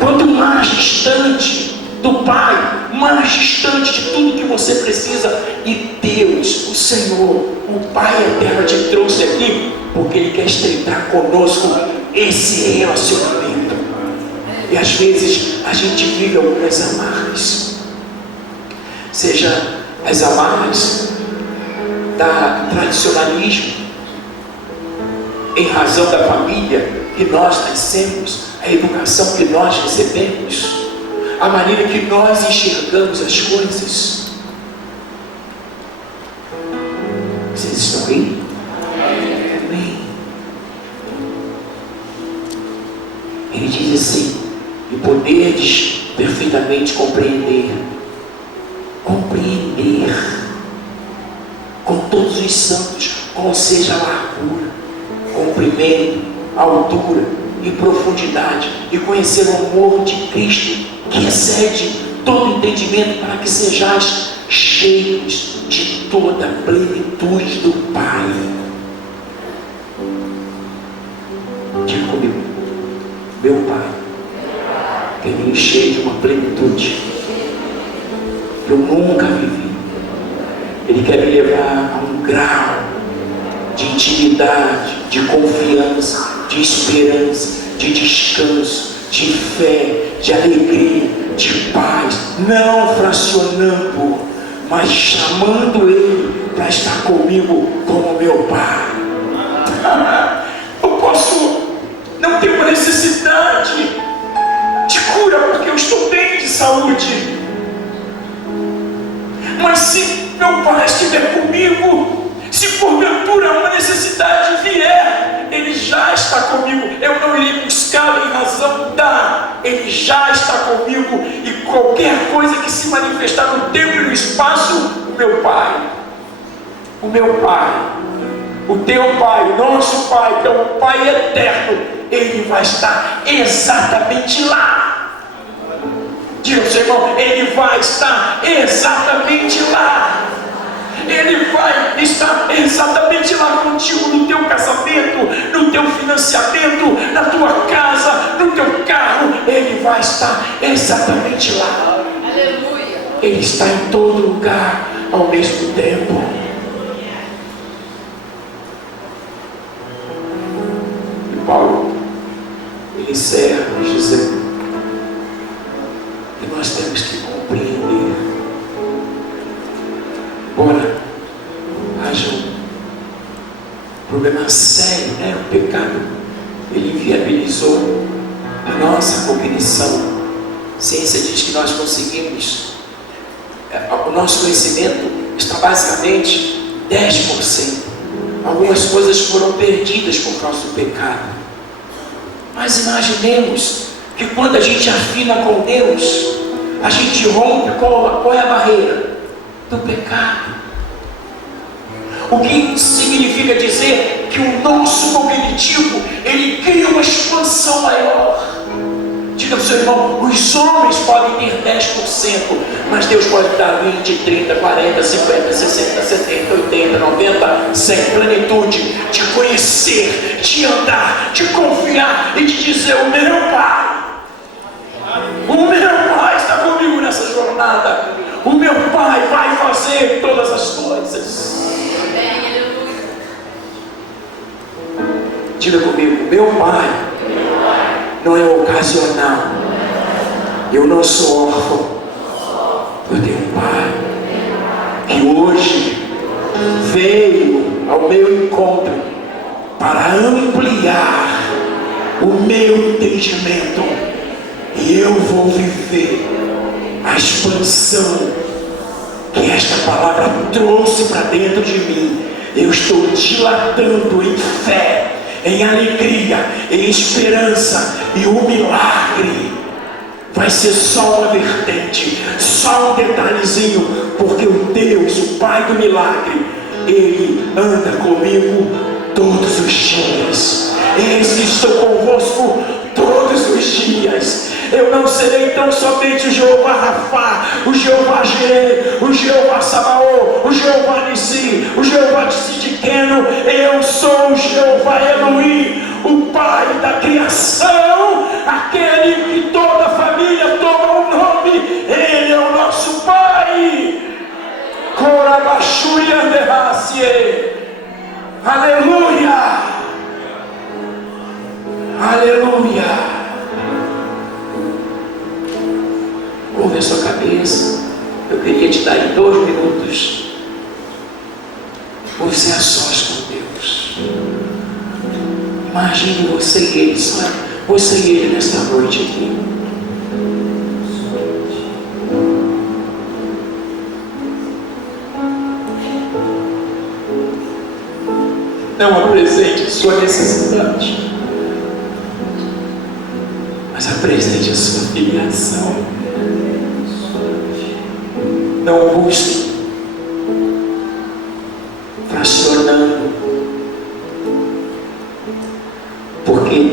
Quanto mais distante do Pai, mais distante de tudo que você precisa. E Deus, o Senhor, o Pai eterno, te trouxe aqui porque Ele quer estreitar conosco esse relacionamento. E às vezes a gente vive algumas amarras, seja as amarras do tradicionalismo, em razão da família que nós nascemos, a educação que nós recebemos, a maneira que nós enxergamos as coisas. Vocês estão aí? Amém. Ele diz assim: e poderes perfeitamente compreender com todos os santos qual seja a largura, comprimento, altura e profundidade, e conhecer o amor de Cristo que excede todo entendimento, para que sejais cheios de toda a plenitude do Pai. Diga comigo: meu Pai quer me encher de uma plenitude que eu nunca vivi. Ele quer me levar a um grau de intimidade, de confiança, de esperança, de descanso, de fé, de alegria, de paz, não fracionando, mas chamando Ele para estar comigo como meu Pai. Eu posso não ter uma necessidade de cura porque eu estou bem de saúde, mas se meu Pai estiver comigo, se porventura uma necessidade vier, Ele já está comigo. Eu não irei buscá-lo em razão da... Ele já está comigo. E qualquer coisa que se manifestar no tempo e no espaço, o meu Pai, o teu Pai, o nosso Pai, que é o Pai eterno, Ele vai estar exatamente lá. Diga ao seu irmão: Ele vai estar exatamente lá. Ele vai estar exatamente lá contigo, no teu casamento, no teu financiamento, na tua casa, no teu carro. Ele vai estar exatamente lá. Aleluia. Ele está em todo lugar ao mesmo tempo. E Paulo, ele encerra dizendo que nós temos que compreender. Embora haja um problema sério, o pecado, ele inviabilizou a nossa cognição. A ciência diz que nós conseguimos, o nosso conhecimento está basicamente 10%. Algumas coisas foram perdidas por causa do pecado. Mas imaginemos que quando a gente afina com Deus, a gente rompe. Qual é a barreira? Do pecado. O que significa dizer que o nosso cognitivo, ele cria uma expansão maior. Diga ao seu irmão: os homens podem ter 10%, mas Deus pode dar 20, 30, 40, 50, 60, 70, 80, 90, 100, plenitude de conhecer, de andar, de confiar e de dizer: o meu Pai está comigo nessa jornada. O meu Pai vai fazer todas as coisas. Diga comigo: meu Pai não é ocasional. Eu não sou órfão. Eu tenho um Pai que hoje veio ao meu encontro para ampliar o meu entendimento. E eu vou viver a expansão que esta palavra trouxe para dentro de mim. Eu estou dilatando em fé, em alegria, em esperança, e o milagre vai ser só uma vertente, só um detalhezinho, porque o Deus, o Pai do milagre, Ele anda comigo todos os dias. Eis que estou convosco todos os dias. Eu não serei tão somente o Jeová Rafá, o Jeová Jireh, o Jeová Sabaô, o Jeová Nissi, o Jeová Tsidkenu. Eu sou o Jeová Elohim, o Pai da criação, aquele que toda a família toma o nome. Ele é o nosso Pai. Aleluia, aleluia. Curva a sua cabeça. Eu queria te dar em 2 minutos você a sós com Deus. Imagine você e Ele, só você e Ele nesta noite aqui. Não apresente a sua necessidade, mas apresente a sua filiação. Não busque fracionando, porque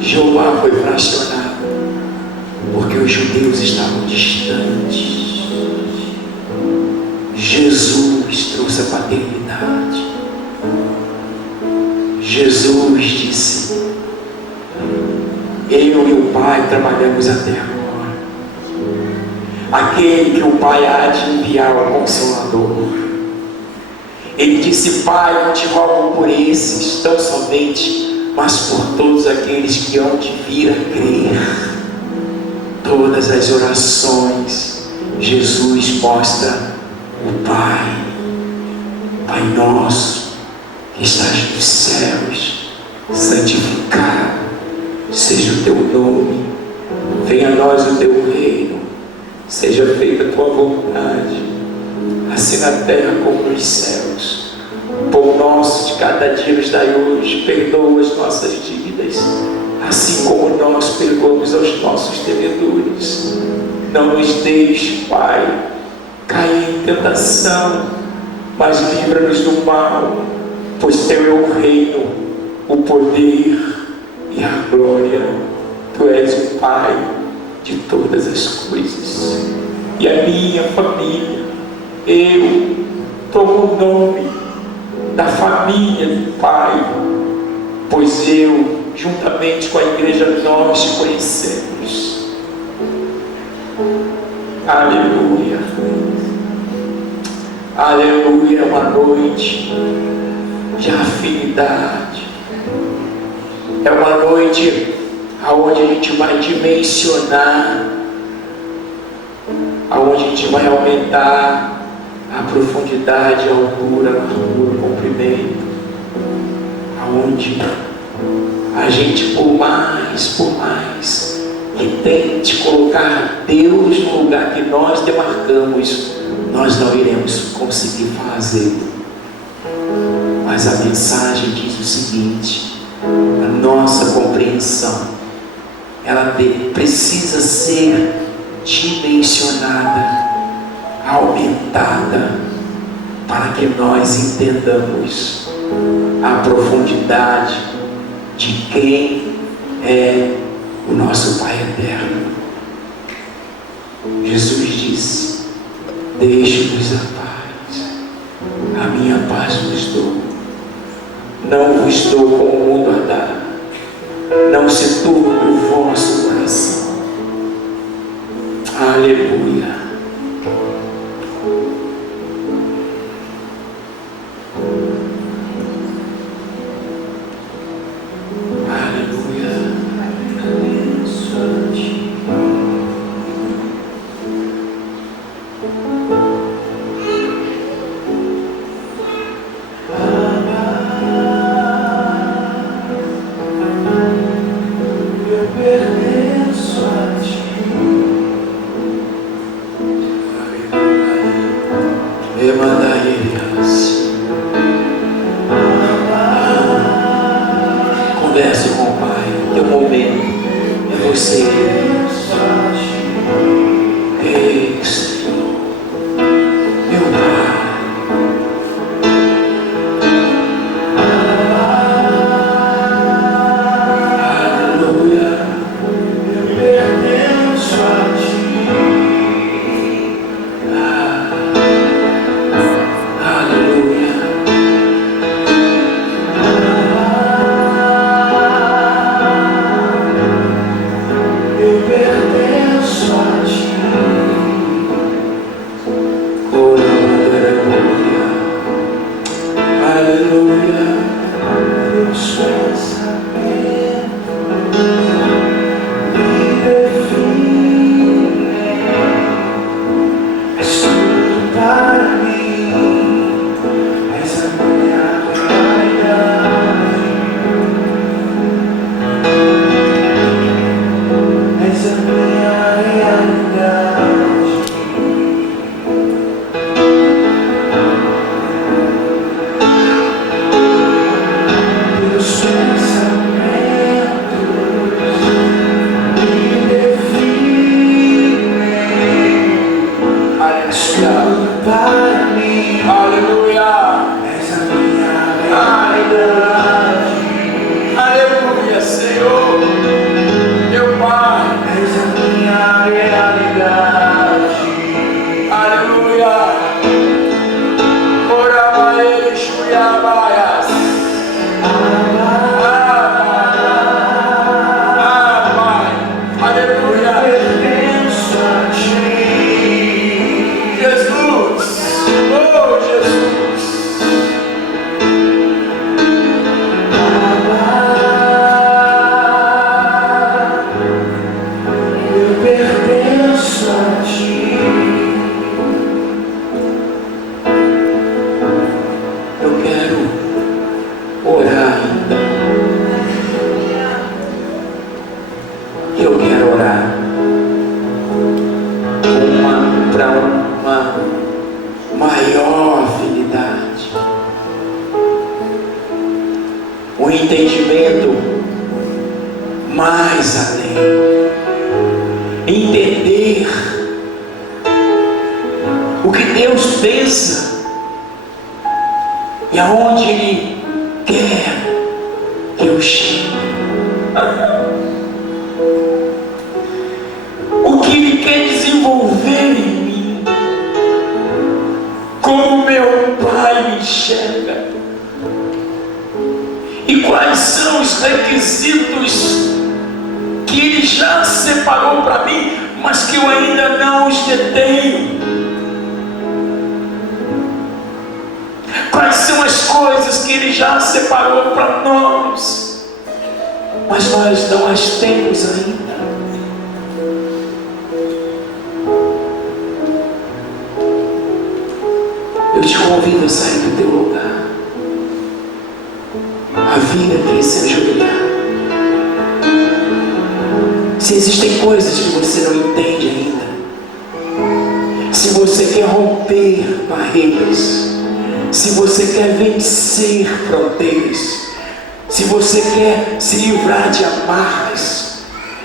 Jeová foi fracionado, porque os judeus estavam distantes. Jesus trouxe a paternidade. Jesus disse: eu e o Pai trabalhamos até agora. Aquele que o Pai há de enviar o Consolador. Ele disse: Pai, não te rogo por esses tão somente, mas por todos aqueles que hão de vir a crer. Todas as orações, Jesus mostra o Pai. Pai nosso, que estás nos céus, santificado seja o teu nome. Venha a nós o teu reino. Seja feita a tua vontade, assim na terra como nos céus. O pão nosso de cada dia nos dai hoje. Perdoa as nossas dívidas, assim como nós perdoamos aos nossos devedores. Não nos deixe, Pai, cair em tentação, mas livra-nos do mal, pois teu é o reino, o poder e a glória. Tu és o Pai de todas as coisas. E a minha família, eu tomo o nome da família do Pai, pois eu, juntamente com a igreja, nós te conhecemos. Aleluia, aleluia. É uma noite de afinidade, é uma noite aonde a gente vai dimensionar, aonde a gente vai aumentar a profundidade, a altura, a largura, o comprimento, aonde a gente, por mais que tente colocar Deus no lugar que nós demarcamos, nós não iremos conseguir fazer. Mas a mensagem diz o seguinte: a nossa compreensão, ela precisa ser dimensionada, aumentada, para que nós entendamos a profundidade de quem é o nosso Pai eterno. Jesus disse: deixe-nos a paz, a minha paz vos dou, não vos dou como o mundo a dar. Não se turbe o vosso coração. Aleluia. para mim. Aleluia. És a minha realidade. Aleluia, Senhor. Meu Pai. És a minha realidade. Aleluia. Orabae, Shuyabaias. Aleluia. Pertenço a ti. Jesus. Oh, Jesus. Eu pertenço a ti. Eu quero orar ainda. Eu quero orar para uma maior afinidade, um entendimento mais além, entender o que Deus pensa e aonde Ele quer que eu chegue. O que Ele quer desenvolver em mim, como meu Pai me enxerga, e quais são os requisitos que Ele já separou para mim, mas que eu ainda não os detenho. Quais são as coisas que Ele já separou para nós, mas nós não as temos ainda. Eu te convido a sair do teu lugar, a vir aqui e se ajoelhar. Se existem coisas que você não entende ainda, se você quer romper barreiras, se você quer vencer fronteiras, se você quer se livrar de amarras,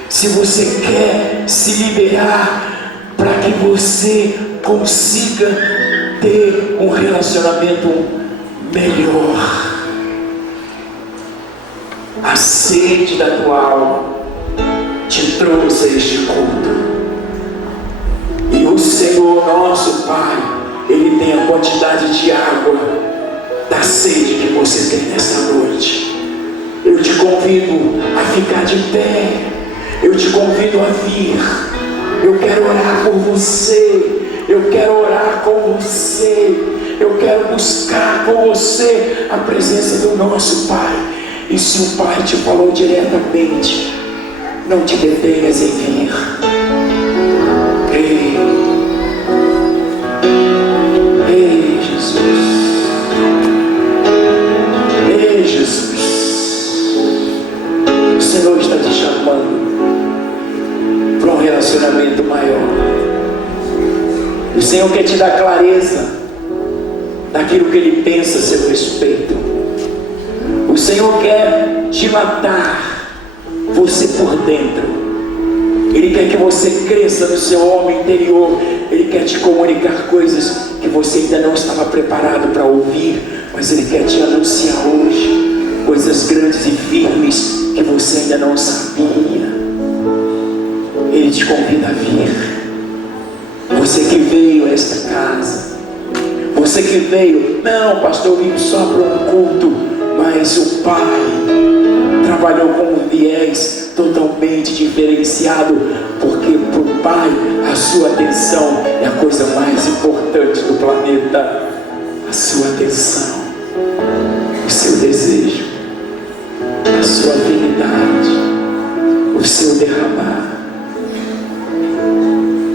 se você quer se liberar para que você consiga ter um relacionamento melhor, a sede da tua alma te trouxe a este culto, e o Senhor nosso Pai, Ele tem a quantidade de água da sede que você tem nesta noite. Eu te convido a ficar de pé, eu te convido a vir. Eu quero orar por você, eu quero orar com você, eu quero buscar com você a presença do nosso Pai. E se o Pai te falou diretamente, não te detenhas em vir. Ei, Jesus. Ei, Jesus. O Senhor está te chamando para um relacionamento maior. O Senhor quer te dar clareza daquilo que Ele pensa a seu respeito. O Senhor quer dilatar você por dentro. Ele quer que você cresça no seu homem interior. Ele quer te comunicar coisas que você ainda não estava preparado para ouvir, mas Ele quer te anunciar hoje coisas grandes e firmes que você ainda não sabia. Ele te convida a vir. Você que veio a esta casa, você que veio, não, pastor, eu vim só para um culto, mas o Pai trabalhou com um viés totalmente diferenciado, porque para o Pai a sua atenção é a coisa mais importante do planeta. A sua atenção, o seu desejo, a sua afinidade, o seu derramar.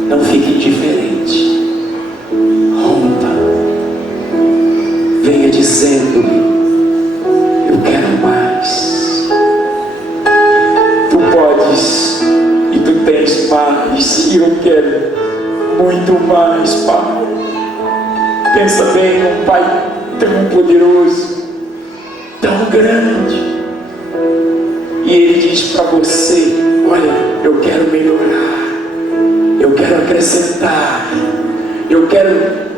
Não fique indiferente. Rompa. Venha dizendo-me: eu quero mais. Tu podes e tu tens mais, e eu quero muito mais, Pai. Pensa bem num Pai tão poderoso, tão grande, e Ele diz para você: olha, eu quero melhorar, eu quero acrescentar, eu quero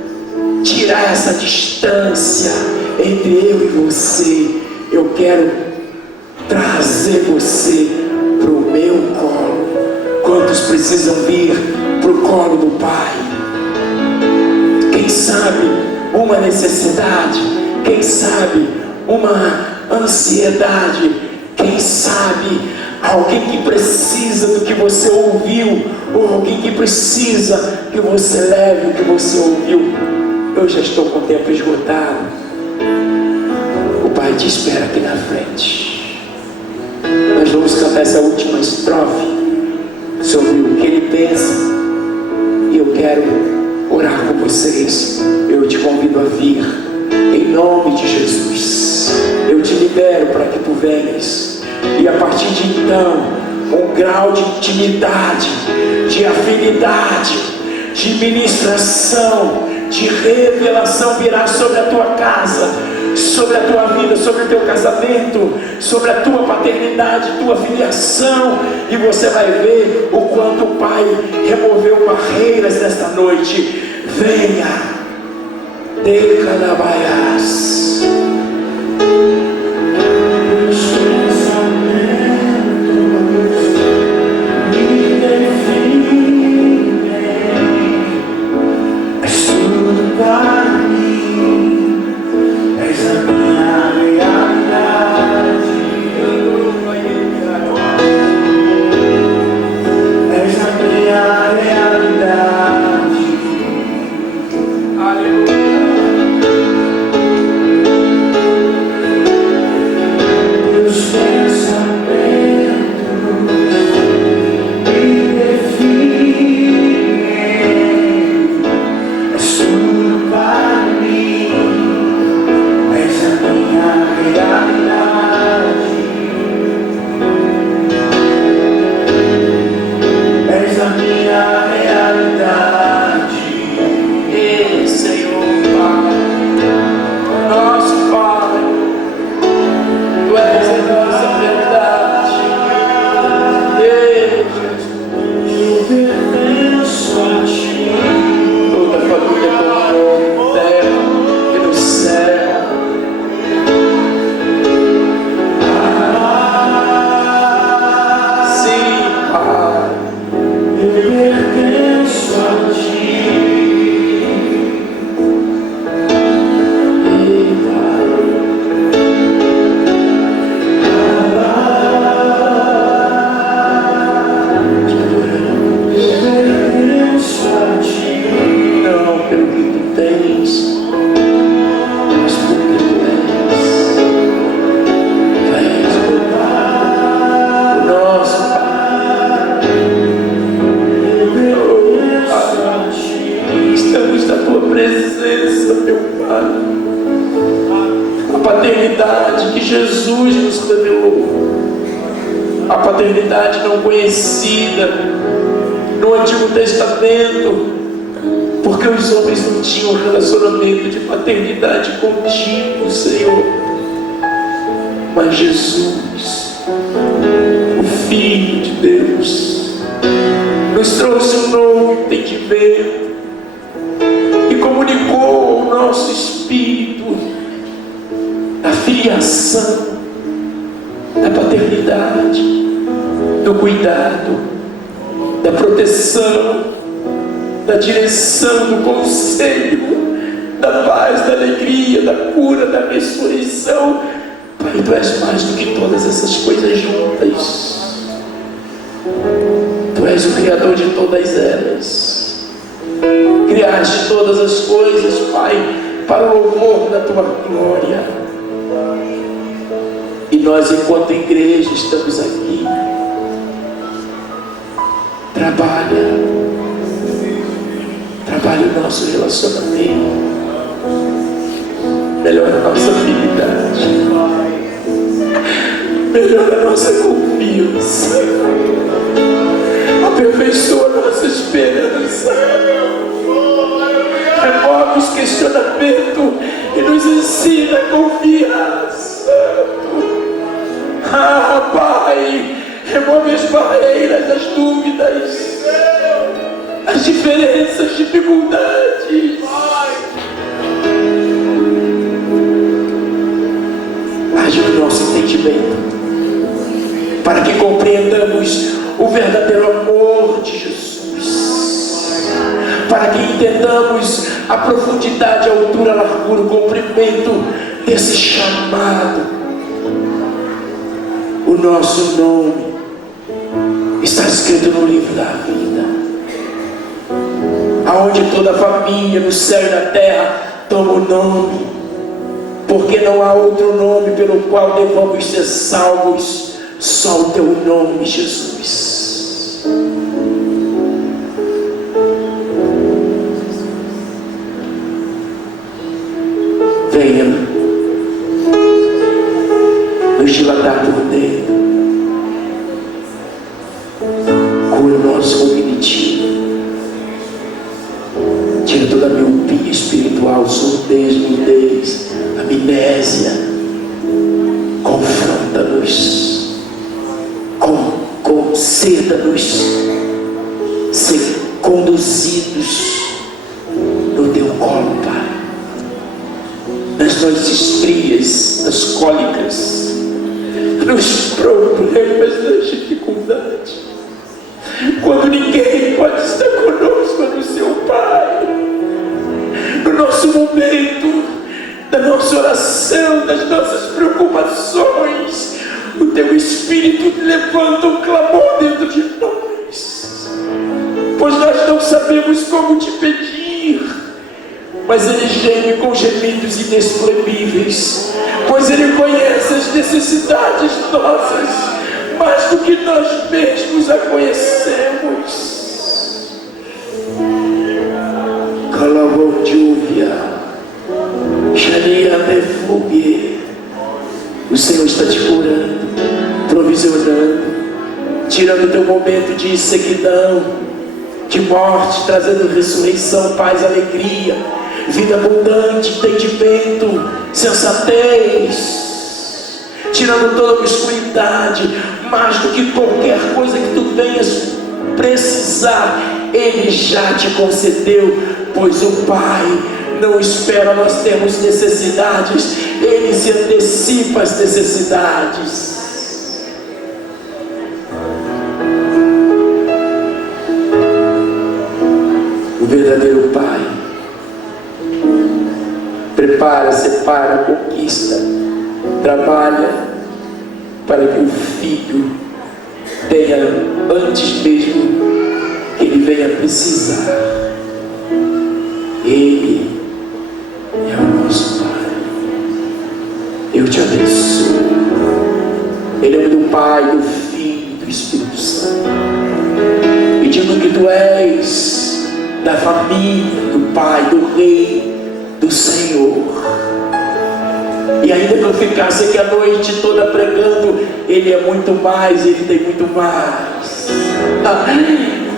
tirar essa distância entre eu e você. Eu quero trazer você para o meu colo. Quantos precisam vir para o colo do Pai? Quem sabe uma necessidade, quem sabe uma ansiedade, quem sabe alguém que precisa do que você ouviu, ou alguém que precisa que você leve o que você ouviu. Eu já estou com o tempo esgotado. O Pai te espera aqui na frente. Nós vamos cantar essa última estrofe sobre o que Ele pensa, e eu quero orar com vocês. Eu te convido a vir em nome de Jesus. Eu te libero para que tu venhas, e a partir de então um grau de intimidade, de afinidade, de ministração, de revelação virá sobre a tua casa, sobre a tua vida, sobre o teu casamento, sobre a tua paternidade, tua filiação, e você vai ver o quanto o Pai removeu barreiras nesta noite. Venha, Decalabaias. A paternidade não conhecida no Antigo Testamento, porque os homens não tinham relacionamento de paternidade contigo, Senhor. Mas Jesus, o Filho de Deus, nos trouxe um novo entendimento e comunicou ao nosso espírito a filiação, da paternidade, do cuidado, da proteção, da direção, do conselho, da paz, da alegria, da cura, da ressurreição. Pai, Tu és mais do que todas essas coisas juntas. Tu és o Criador de todas elas. Criaste todas as coisas, Pai, para o louvor da Tua glória. E nós, enquanto igreja, estamos aqui. Trabalha o nosso relacionamento, melhora a nossa habilidade, melhora a nossa confiança, aperfeiçoa a nossa esperança, remove os questionamentos e nos ensina a confiar, Santo. Ah, Pai, remove as barreiras, as dúvidas, as diferenças, as dificuldades. que compreendamos o verdadeiro amor de Jesus, para que entendamos a profundidade, a altura, a largura, o comprimento desse chamado. O nosso nome está escrito no livro da vida, aonde toda a família no céu e na terra toma o nome, porque não há outro nome pelo qual devamos ser salvos, só o teu nome, Jesus. Venha nos dilatar por dentro, cura o nosso cognitivo, tira toda a miopia espiritual, surdez, mudez, amnésia. Confronta-nos, conceda-nos ser conduzidos no teu colo, Pai, nas noites frias, nas cólicas, nos problemas, nas dificuldades, quando ninguém pode estar conosco, no seu Pai, no nosso momento da nossa oração, das nossas preocupações, o teu Espírito levanta um clamor dentro de nós, pois nós não sabemos como te pedir, mas Ele geme com gemidos inexprimíveis, pois Ele conhece as necessidades nossas, mais do que nós mesmos a conhecemos. Calavondúvia, Xania Nefugue, o Senhor está te curando, provisionando, tirando o teu momento de sequidão, de morte, trazendo ressurreição, paz, alegria, vida abundante, entendimento, sensatez, tirando toda a obscuridade, mais do que qualquer coisa que tu venhas precisar, Ele já te concedeu, pois o Pai não espera nós termos necessidades, Ele se antecipa às necessidades. O verdadeiro Pai prepara, separa, conquista, trabalha para que o Filho tenha, antes mesmo que ele venha precisar. Ele é o nosso Pai. Eu te abençoo. Ele é do Pai, do Filho e do Espírito Santo. E digo que tu és da família do Pai, do Rei, do Senhor. E ainda que eu ficasse aqui a noite toda pregando, Ele é muito mais, Ele tem muito mais.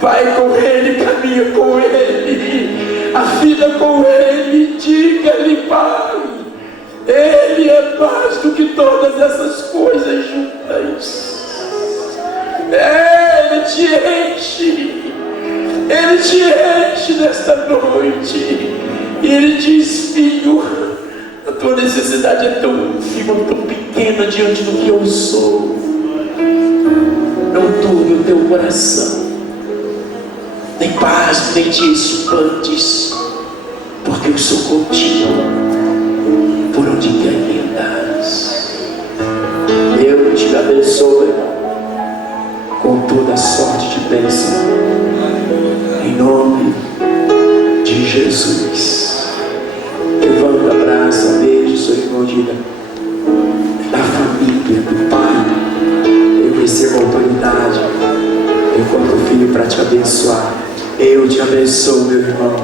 Vai com Ele, caminha com Ele, afina com Ele, diga-lhe, Pai, Ele é mais do que todas essas coisas juntas. Ele te enche nesta noite, e Ele diz: filho, a tua necessidade é tão ínfima, tão pequena diante do que eu sou. Não turbe o teu coração, nem paz, nem te espantes, porque eu sou contigo, por onde quer que andares. Eu te abençoo, irmão, com toda a sorte de bênção, em nome de Jesus. Levanta, abraça, beijo seu irmão, diga: da família do Pai eu recebo autoridade enquanto filho para te abençoar. Eu te abençoo, meu irmão,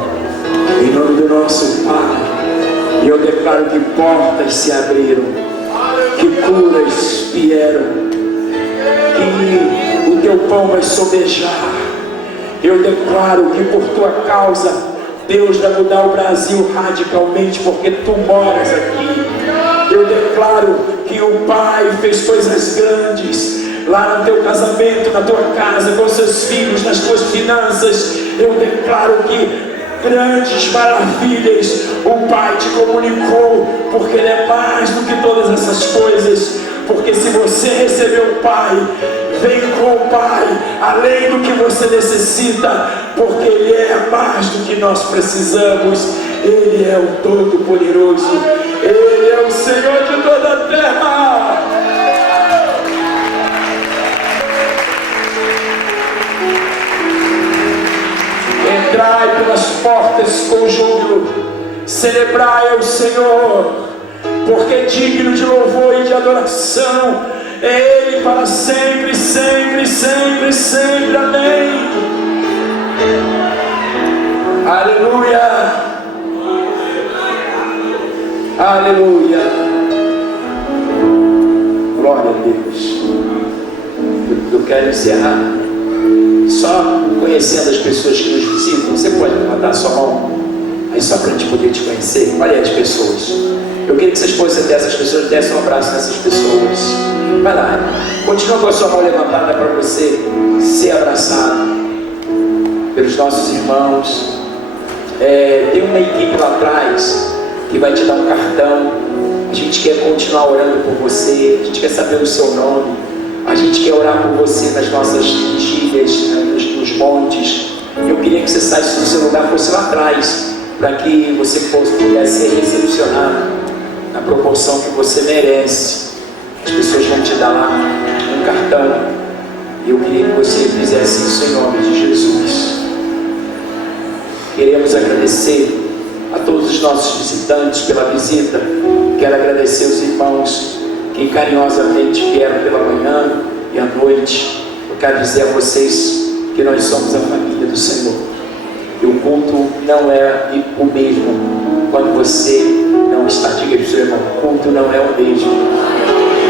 em nome do nosso Pai. E eu declaro que portas se abriram, que curas vieram, que o teu pão vai sobejar. Eu declaro que por tua causa Deus vai mudar o Brasil radicalmente, porque tu moras aqui. Eu declaro que o Pai fez coisas grandes lá no teu casamento, na tua casa, com seus filhos, nas tuas finanças. Eu declaro que grandes maravilhas o Pai te comunicou, porque Ele é mais do que todas essas coisas. Porque se você recebeu o Pai, Vem com o Pai, além do que você necessita, porque Ele é mais do que nós precisamos. Ele é o Todo-Poderoso, Ele é o Senhor de toda a terra. Entrai pelas portas com júbilo, celebrai ao Senhor, porque é digno de louvor e de adoração. É Ele para sempre, sempre, sempre, sempre. Amém. Aleluia. Aleluia. Glória a Deus. Eu quero encerrar só conhecendo as pessoas que nos visitam. Você pode levantar a sua mão aí só para a gente poder te conhecer. Olha aí as pessoas. Eu queria que vocês fossem até essas pessoas, dessem um abraço nessas pessoas. Vai lá, continua com a sua mão levantada para você ser abraçado pelos nossos irmãos. Tem uma equipe lá atrás que vai te dar um cartão. A gente quer continuar orando por você, a gente quer saber o seu nome, a gente quer orar por você nas nossas vigílias, nos montes. Eu queria que você saísse do seu lugar, fosse lá atrás, para que você pudesse ser recepcionado na proporção que você merece. As pessoas vão te dar lá um cartão, e eu queria que você fizesse isso em nome de Jesus. Queremos agradecer a todos os nossos visitantes pela visita. Quero agradecer os irmãos que carinhosamente vieram pela manhã e à noite. Eu quero dizer a vocês que nós somos a família do Senhor. E o culto não é o mesmo quando você não está. Diga para o seu irmão, o culto não é o mesmo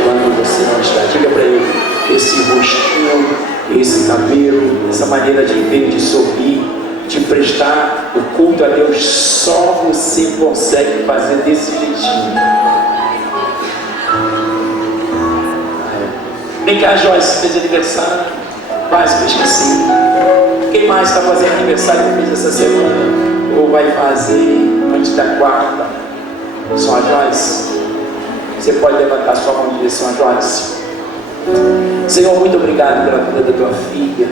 quando você não está. Diga para ele, esse rostinho, esse cabelo, essa maneira de ver, de sorrir, de prestar o culto a Deus, só você consegue fazer desse jeitinho. Vem cá, Joyce, fez aniversário, quase que eu esqueci. Quem mais está fazendo aniversário que fez essa semana? Ou vai fazer antes da quarta? Só a Joyce. Você pode levantar sua mão em direção a Joyce. Senhor, muito obrigado pela vida da tua filha.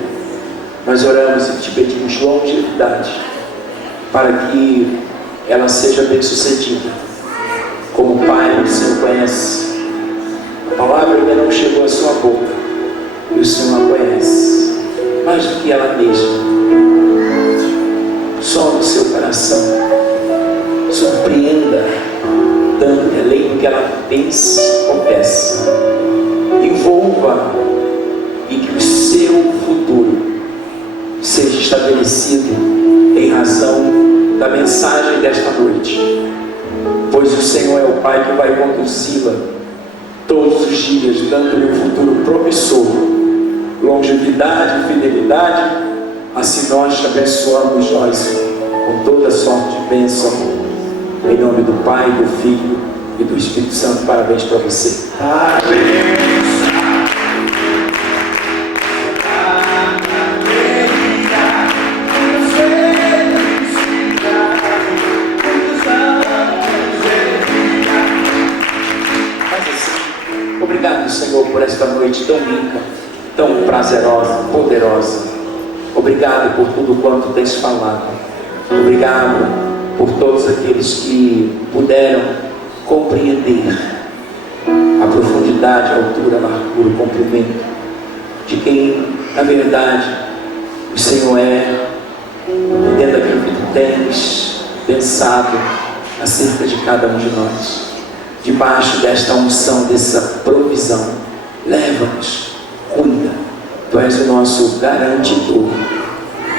Nós oramos e te pedimos longevidade para que ela seja bem sucedida. Como Pai, o Senhor conhece. A palavra ainda não chegou à sua boca e o Senhor a conhece mais do que ela mesma. Só no seu coração, surpreenda, dando além do que ela pense ou peça. Envolva e que o seu futuro seja estabelecido em razão da mensagem desta noite, pois o Senhor é o Pai que vai conduzi-la todos os dias, dando-lhe um futuro promissor, longevidade e fidelidade. Assim nós te abençoamos, nós, com toda sorte de bênção, em nome do Pai, do Filho e do Espírito Santo. Parabéns para você. Amém. Obrigado, Senhor, por esta noite tão rica, tão prazerosa, poderosa. Obrigado por tudo quanto tens falado. Obrigado por todos aqueles que puderam compreender a profundidade, a altura, a largura, o comprimento de quem, na verdade, o Senhor é, dentro daquilo que tu tens pensado acerca de cada um de nós. Debaixo desta unção, dessa provisão, leva-nos, cuida. Tu és o nosso garantidor.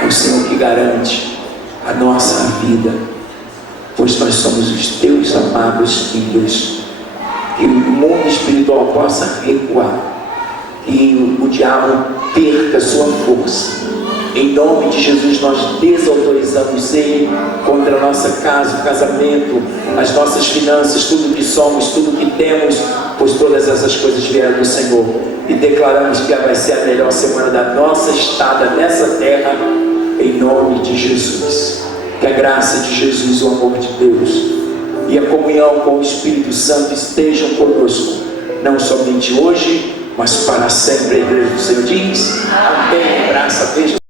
É o Senhor que garante a nossa vida, pois nós somos os teus amados filhos. Que o mundo espiritual possa recuar, que o diabo perca sua força. Em nome de Jesus, nós desautorizamos ele contra a nossa casa, o casamento, as nossas finanças, tudo que somos, tudo que temos, pois todas essas coisas vieram do Senhor. E declaramos que vai ser a melhor semana da nossa estada nessa terra, em nome de Jesus. Que a graça de Jesus, o amor de Deus e a comunhão com o Espírito Santo estejam conosco, não somente hoje, mas para sempre. A igreja do Senhor diz: amém. Graça, beijo.